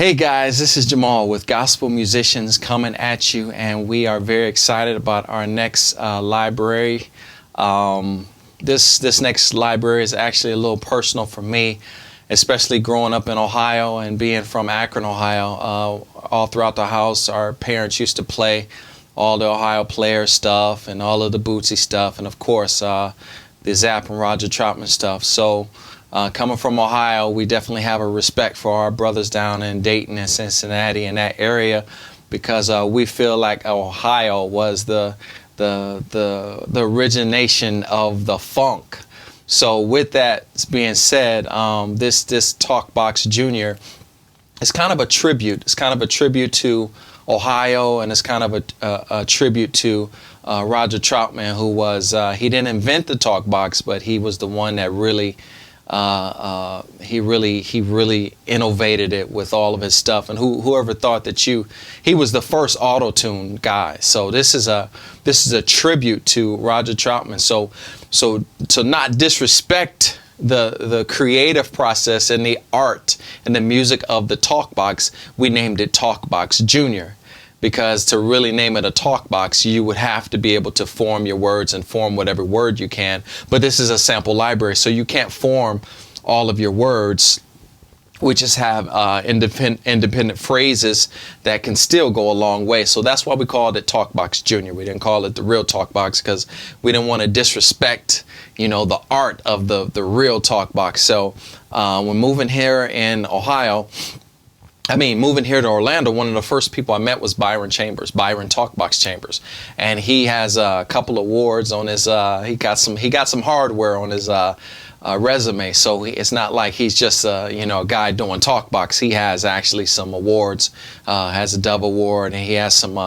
Hey guys, this is Jamal with Gospel Musicians coming at you, and we are very excited about our next library. This next library is actually a little personal for me, especially growing up in Ohio and being from Akron, Ohio. All throughout the house, our parents used to play all the Ohio Player stuff and all of the Bootsy stuff, and of course the Zapp and Roger Troutman stuff. So coming from Ohio, we definitely have a respect for our brothers down in Dayton and Cincinnati in that area, because we feel like Ohio was the origination of the funk. So with that being said, this Talkbox Junior is kind of a tribute. It's kind of a tribute to Ohio, and it's kind of a tribute to Roger Troutman, who was he didn't invent the Talkbox, but he was the one that really he really innovated it with all of his stuff. And whoever thought that he was the first auto-tune guy. So this is a tribute to Roger Troutman. So to not disrespect the creative process and the art and the music of the Talkbox, we named it Talkbox Junior. Because to really name it a Talkbox, you would have to be able to form your words and form whatever word you can. But this is a sample library, so you can't form all of your words. We just have independent phrases that can still go a long way. So that's why we called it Talkbox Junior. We didn't call it the real Talkbox because we didn't want to disrespect, the art of the real Talkbox. So we're moving here in Ohio. Moving here to Orlando, one of the first people I met was Byron Chambers, Byron Talkbox Chambers, and he has a couple awards on his. He got some hardware on his resume, so it's not like he's just a guy doing Talkbox. He has actually some awards, has a Dove Award, and he has some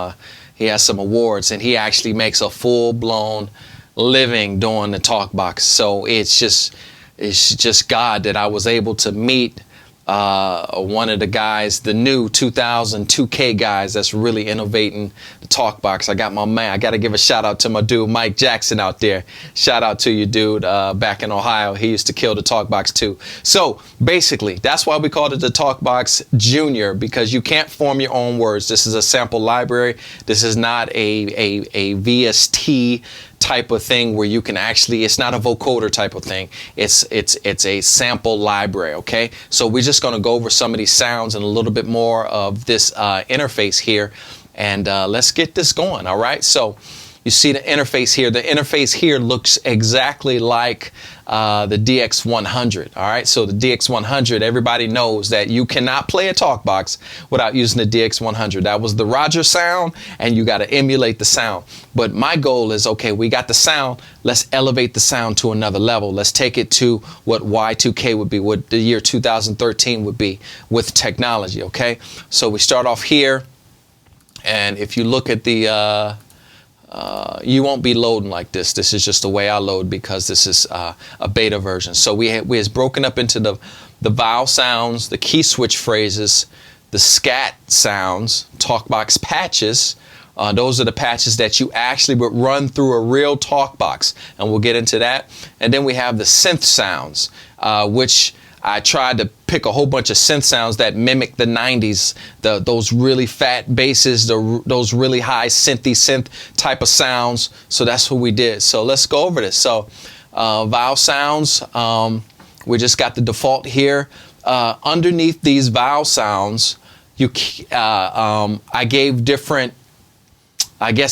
awards, and he actually makes a full-blown living doing the Talkbox. So it's just God that I was able to meet. One of the guys, the new 2002K guys that's really innovating the Talkbox. I got my man. I got to give a shout out to my dude Mike Jackson out there. Shout out to you, dude, back in Ohio. He used to kill the Talkbox too. So basically, that's why we called it the Talkbox Junior, because you can't form your own words. This is a sample library. This is not a VST type of thing where you can actually, it's not a vocoder type of thing. It's a sample library, okay? So we're just going to go over some of these sounds and a little bit more of this interface here, and let's get this going, all right? So you see the interface here. The interface here looks exactly like the DX100, all right? So the DX100, everybody knows that you cannot play a Talkbox without using the DX100. That was the Roger sound, and you got to emulate the sound. But my goal is, okay, we got the sound, let's elevate the sound to another level. Let's take it to what Y2K would be, what the year 2013 would be with technology, okay? So we start off here, and if you look at the you won't be loading like this. This is just the way I load, because this is a beta version. So we is broken up into the vowel sounds, the key switch phrases, the scat sounds, Talkbox patches. Those are the patches that you actually would run through a real Talkbox, and we'll get into that. And then we have the synth sounds, which I tried to pick a whole bunch of synth sounds that mimic the 90s, those really fat basses, those really high synth type of sounds. So that's what we did. So let's go over this. So vowel sounds, we just got the default here. Underneath these vowel sounds, I gave different,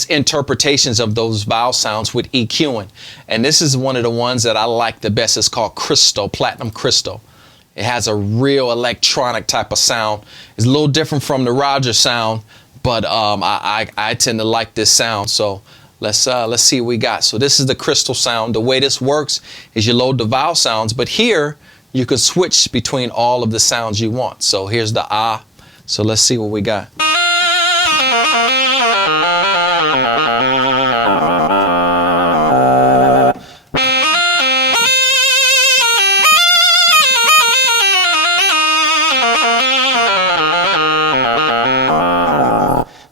interpretations of those vowel sounds with EQing. And this is one of the ones that I like the best. It's called Crystal, Platinum Crystal. It has a real electronic type of sound. It's a little different from the Roger sound, but I tend to like this sound. So let's see what we got. So this is the Crystal sound. The way this works is you load the vowel sounds, but here you can switch between all of the sounds you want. So here's the ah. So let's see what we got.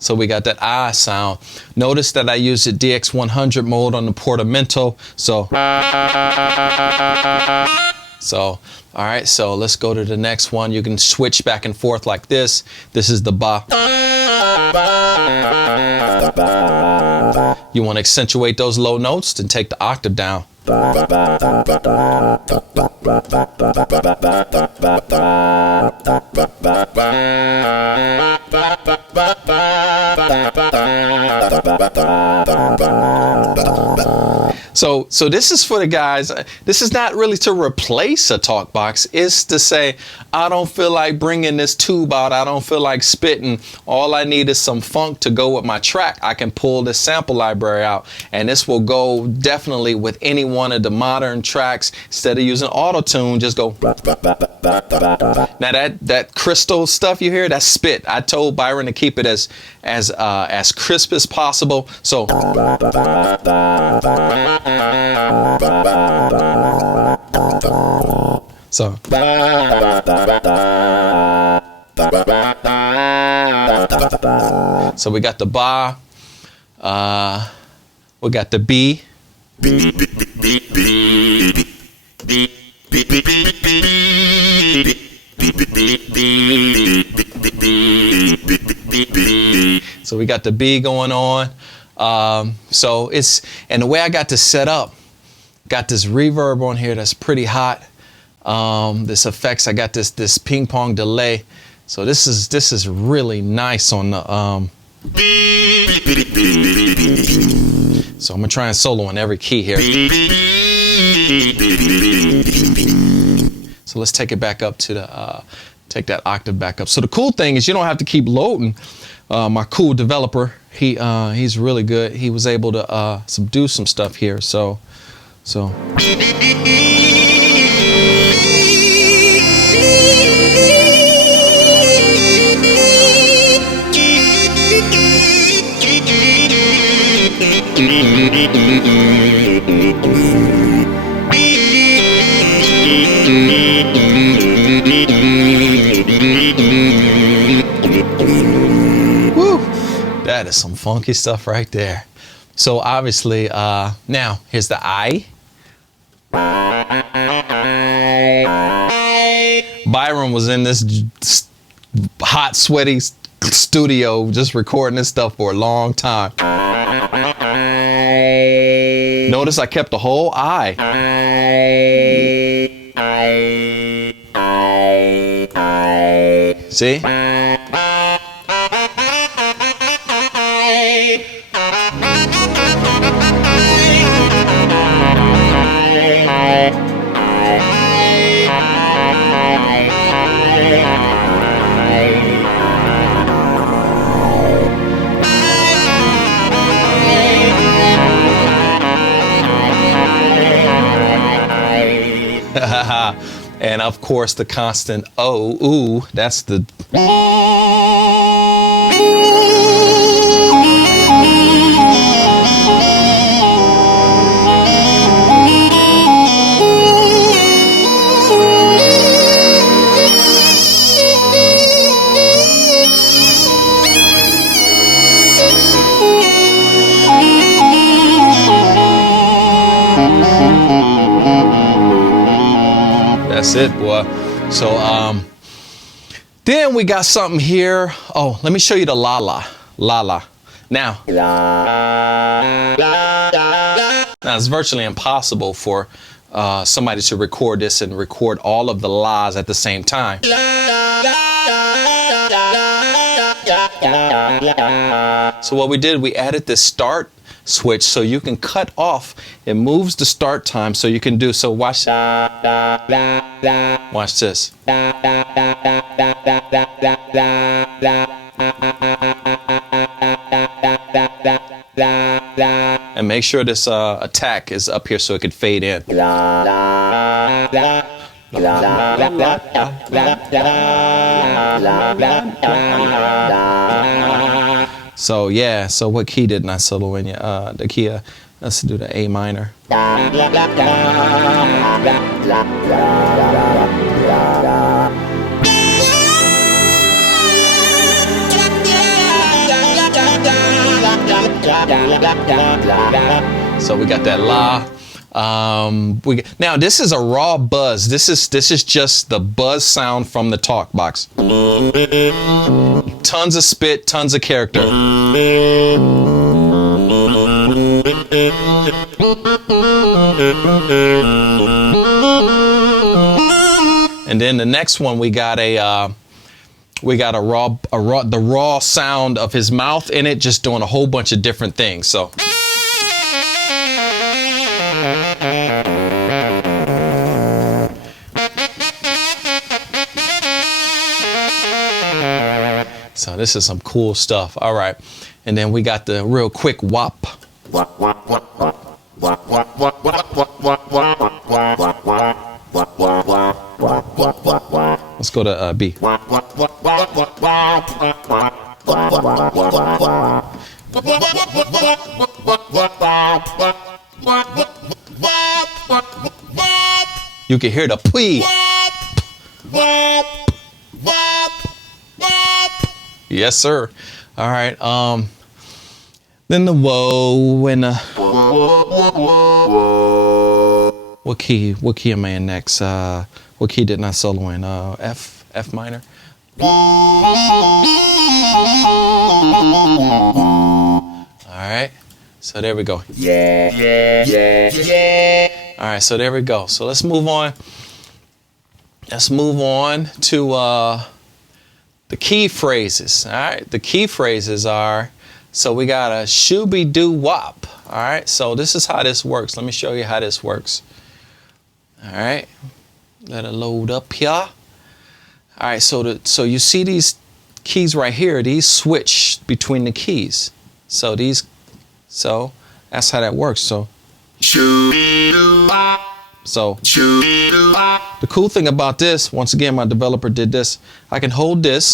So we got that I sound. Notice that I use the DX100 mode on the portamento. So So, all right, so let's go to the next one. You can switch back and forth like this. This is the ba. You want to accentuate those low notes, then take the octave down. So this is for the guys. This is not really to replace a talk box. It's to say, I don't feel like bringing this tube out. I don't feel like spitting. All I need is some funk to go with my track. I can pull this sample library out, and this will go definitely with any one of the modern tracks. Instead of using auto-tune, just go. Now that crystal stuff you hear, that's spit. I told Byron to keep it as crisp as possible. So. So we got the ba, we got the B. So we got the B going on. So it's, and the way I got this set up, got this reverb on here that's pretty hot. This effects, I got this ping pong delay. So this is really nice on the so I'm gonna try and solo on every key here. So let's take it back up to the take that octave back up. So the cool thing is you don't have to keep loading. My cool developer, he's really good. He was able to subdue some stuff here. So. Woo! That is some funky stuff right there. So obviously, now here's the I. Byron was in this hot, sweaty studio just recording this stuff for a long time. Notice I kept the whole I. See? And of course the constant oh, ooh, that's the. That's it, boy. So then we got something here. Oh, let me show you the la. Now it's virtually impossible for somebody to record this and record all of the la's at the same time. So what we did, we added this start switch so you can cut off. It moves the start time so you can do, so watch this. And make sure this attack is up here so it could fade in. So yeah, so what key didn't I solo in? The key, let's do the A minor. So we got that la. Now this is a raw buzz. This is just the buzz sound from the talk box. Tons of spit, tons of character. And then the next one we got the raw sound of his mouth in it, just doing a whole bunch of different things. So this is some cool stuff. All right. And then we got the real quick wop. Let's go to B. You can hear the P. Yes, sir. All right. Then the whoa and what key am I in next? What key didn't I solo in? F minor. All right. So there we go. Yeah. All right. So there we go. So let's move on. Let's move on to the key phrases. All right. The key phrases are, so we got a shooby doo wop. All right. So this is how this works. Let me show you how this works. All right. Let it load up here. All right. So you see these keys right here. These switch between the keys. So that's how that works. So the cool thing about this, once again, my developer did this. I can hold this.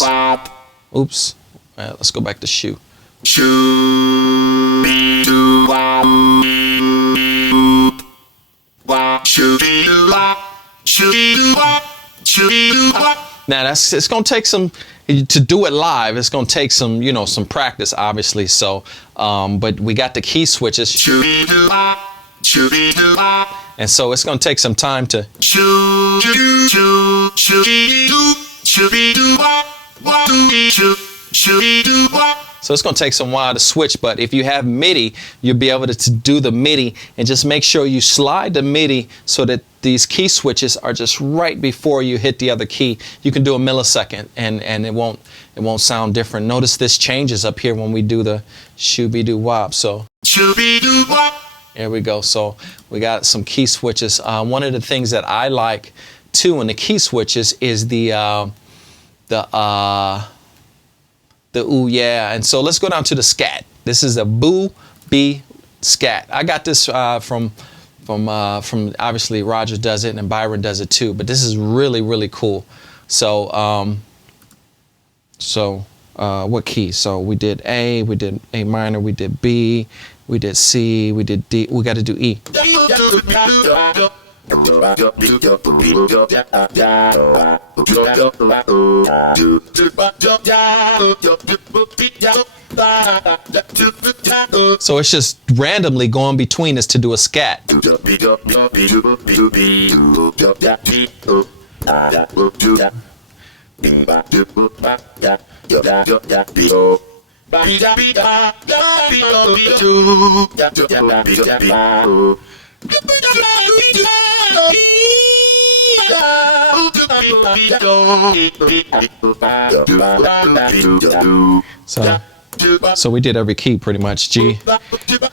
Oops. Let's go back to shoe. Now it's gonna take some to do it live. It's gonna take some, some practice, obviously. So, but we got the key switches. And so it's going to take some time to. So it's going to take some while to switch, but if you have MIDI, you'll be able to do the MIDI and just make sure you slide the MIDI so that these key switches are just right before you hit the other key. You can do a millisecond and it won't sound different. Notice this changes up here when we do the shooby-doo-wop. So here we go. So we got some key switches. One of the things that I like too in the key switches is the ooh yeah. And so let's go down to the scat. This is a boo B scat. I got this from obviously Roger does it and Byron does it too. But this is really, really cool. So what key? So we did A, we did A minor, we did B, we did C, we did D. We got to do E. So it's just randomly going between this to do a scat. So we did every key pretty much. G, I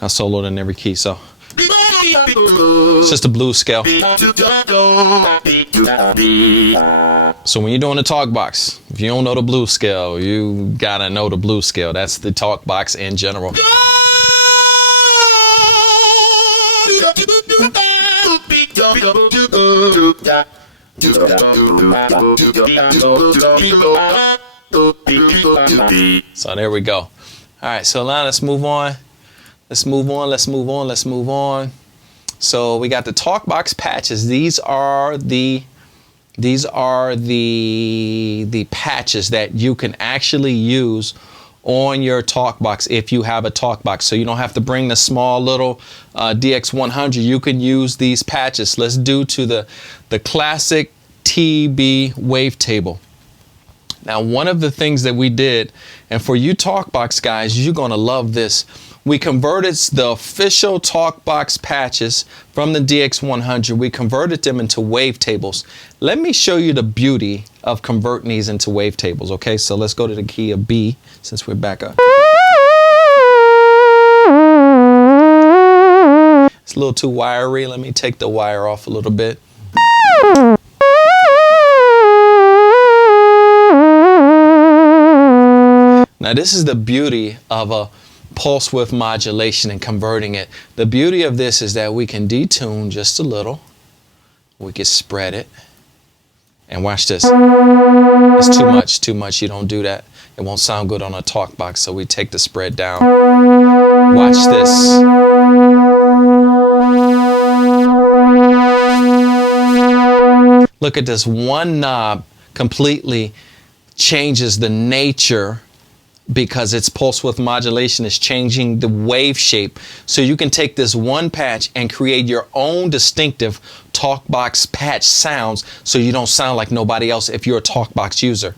soloed in every key. So it's just a blues scale. So when you're doing the talk box, if you don't know the blues scale, you gotta know the blues scale. That's the talk box in general. So there we go. All right, so now let's move on. Let's move on. So we got the Talkbox patches. These are the patches that you can actually use on your Talkbox if you have a Talkbox. So you don't have to bring the small little DX100. You can use these patches. Let's do to the classic TB wavetable. Now, one of the things that we did, and for you Talkbox guys, you're gonna love this. We converted the official Talkbox patches from the DX100. We converted them into wavetables. Let me show you the beauty of converting these into wavetables. Okay, so let's go to the key of B since we're back up. It's a little too wiry. Let me take the wire off a little bit. Now, this is the beauty of a pulse width modulation and converting it. The beauty of this is that we can detune just a little. We can spread it. And watch this. It's too much. You don't do that. It won't sound good on a Talkbox, so we take the spread down. Watch this. Look at this. One knob completely changes the nature because its pulse width modulation is changing the wave shape. So you can take this one patch and create your own distinctive Talkbox patch sounds so you don't sound like nobody else if you're a Talkbox user.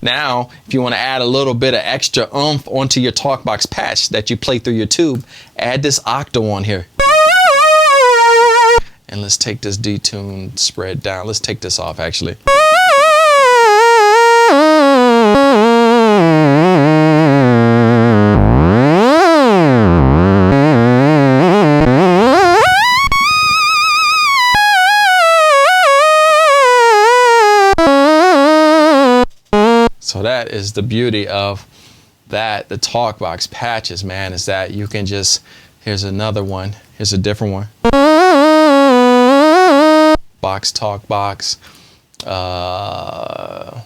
Now, if you want to add a little bit of extra oomph onto your Talkbox patch that you play through your tube, add this octo on here. And let's take this detune spread down. Let's take this off actually. So that is the beauty of that, the Talkbox patches, man, is that you can just, here's another one, here's a different one. Talkbox. And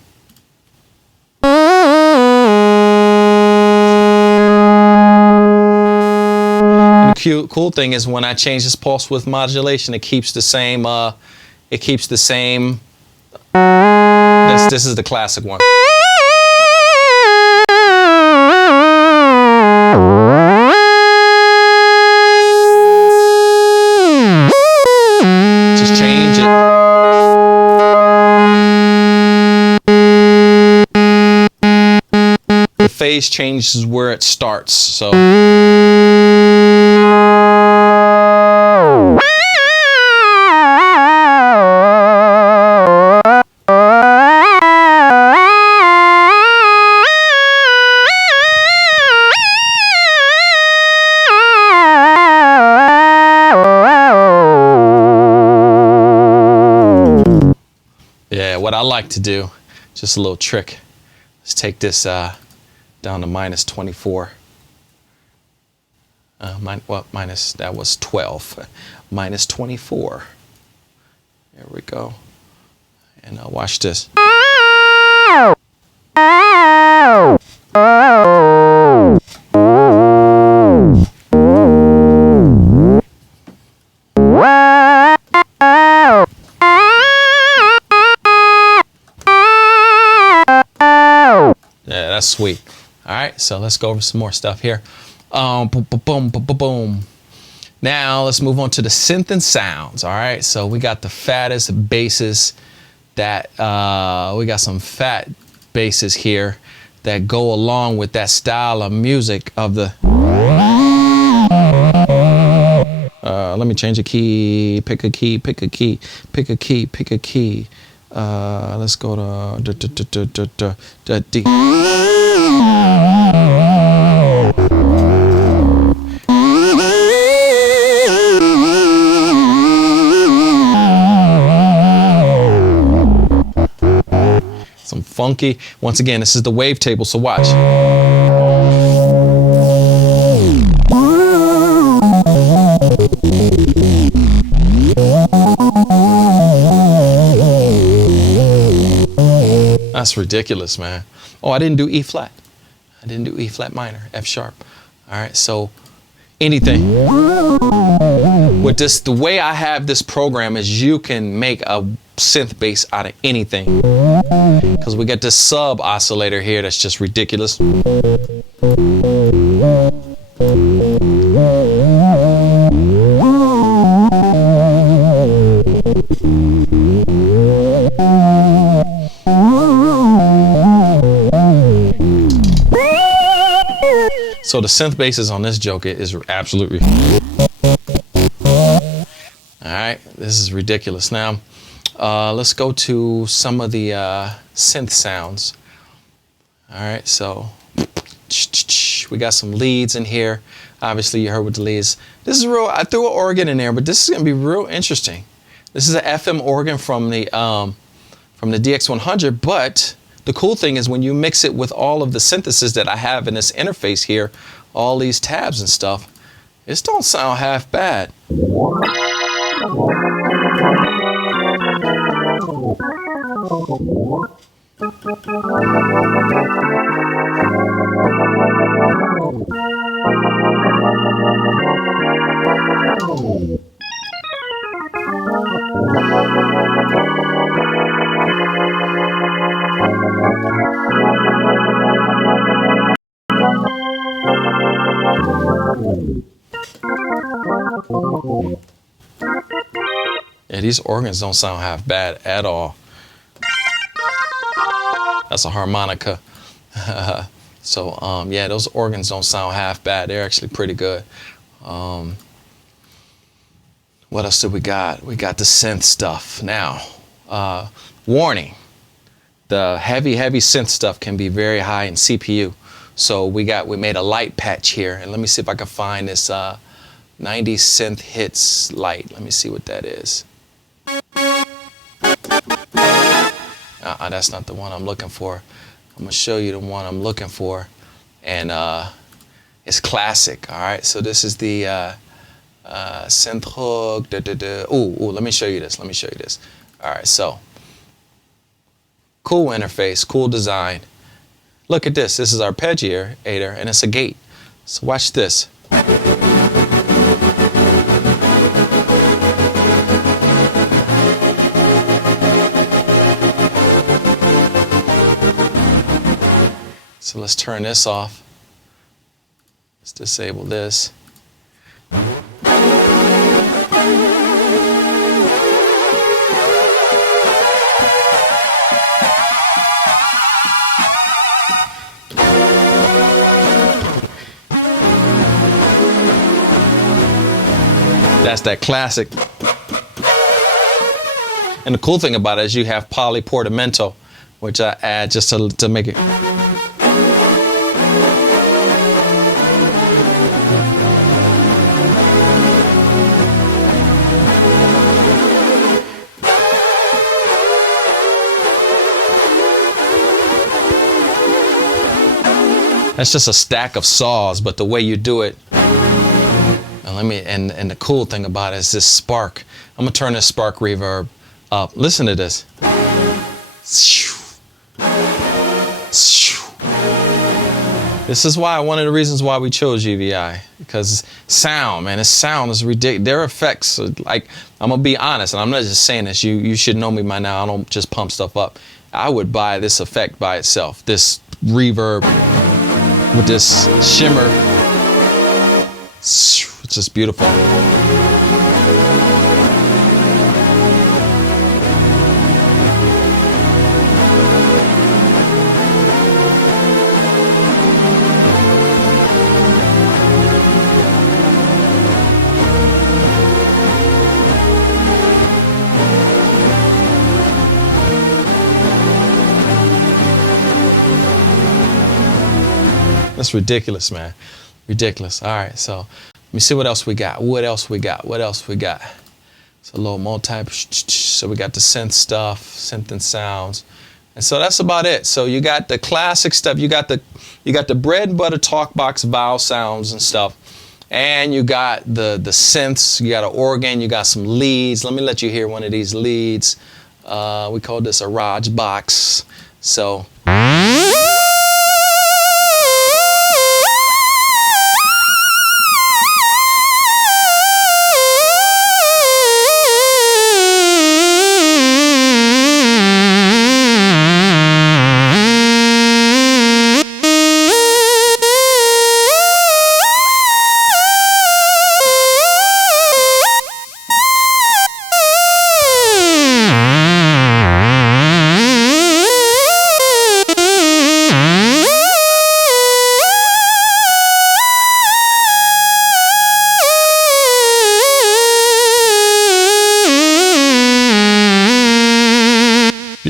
the cool thing is when I change this pulse width modulation, it keeps the same. This is the classic one. Just change it. The phase changes where it starts, so. Yeah, what I like to do, just a little trick, is take this down to -24. That was 12. -24. There we go. And watch this. Yeah, that's sweet. All right, so let's go over some more stuff here. Boom, boom, boom, boom, boom, boom. Now let's move on to the synth and sounds. All right, so we got the fattest basses that we got some fat basses here that go along with that style of music of the. Let me change a key. Pick a key. Pick a key. Pick a key. Pick a key. Let's go to D. Some funky. Once again, this is the wavetable, so watch. That's ridiculous, man. Oh, I didn't do E flat. I didn't do E flat minor, F sharp. All right, so anything. With this, the way I have this program is you can make a synth bass out of anything. Because we got this sub oscillator here that's just ridiculous. So the synth basses on this joker is absolutely... Alright, this is ridiculous. Now, let's go to some of the synth sounds. Alright, so we got some leads in here. Obviously, you heard with the leads. This is real, I threw an organ in there, but this is going to be real interesting. This is an FM organ from the DX100, but the cool thing is when you mix it with all of the synthesis that I have in this interface here, all these tabs and stuff, it don't sound half bad. Yeah, these organs don't sound half bad at all. That's a harmonica. So yeah, those organs don't sound half bad. They're actually pretty good. What else did we got? We got the synth stuff. Now, warning, the heavy synth stuff can be very high in CPU. So we made a light patch here, and let me see if I can find this 90 synth hits light. Let me see what that is. That's not the one I'm looking for. I'm gonna show you the one I'm looking for, and it's classic. All right, so this is the synth hook. Ooh, let me show you this. Let me show you this. All right, so cool interface, cool design. Look at this. This is our arpeggiator, and it's a gate. So watch this. So let's turn this off. Let's disable this. That's that classic. And the cool thing about it is you have polyportamento, which I add just to make it. That's just a stack of saws, but the way you do it. And the cool thing about it is this spark. I'm gonna turn this spark reverb up. Listen to this. This is why, one of the reasons why we chose UVI, because sound, man, this sound is ridiculous. Their effects, like, I'm gonna be honest, and I'm not just saying this, you should know me by now, I don't just pump stuff up. I would buy this effect by itself, this reverb with this shimmer. It's just beautiful. That's ridiculous, man. Ridiculous. All right, so let me see what else we got. What else we got? It's a little multi. So we got the synth stuff, synth and sounds, and so that's about it. So you got the classic stuff. You got the bread and butter Talkbox vowel sounds and stuff, and you got the synths. You got an organ. You got some leads. Let me let you hear one of these leads. We call this a Raj box. So.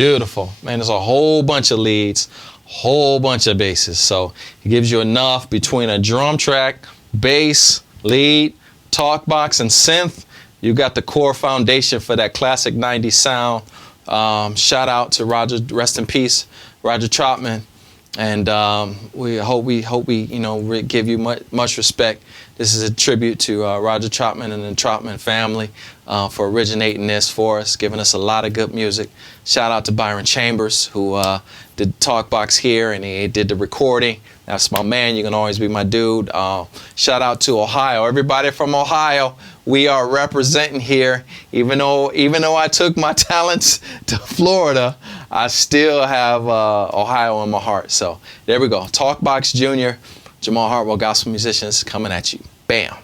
Beautiful. Man, there's a whole bunch of leads, whole bunch of basses. So it gives you enough between a drum track, bass, lead, talk box, and synth. You got the core foundation for that classic 90s sound. Shout out to Roger, rest in peace, Roger Troutman. And we hope we give you much respect. This is a tribute to Roger Troutman and the Troutman family for originating this for us, giving us a lot of good music. Shout out to Byron Chambers, who did Talkbox here, and he did the recording. That's my man. You can always be my dude. Shout out to Ohio. Everybody from Ohio, we are representing here. Even though I took my talents to Florida, I still have Ohio in my heart. So there we go. Talkbox Junior, Jamal Hartwell, gospel musicians coming at you. Bam.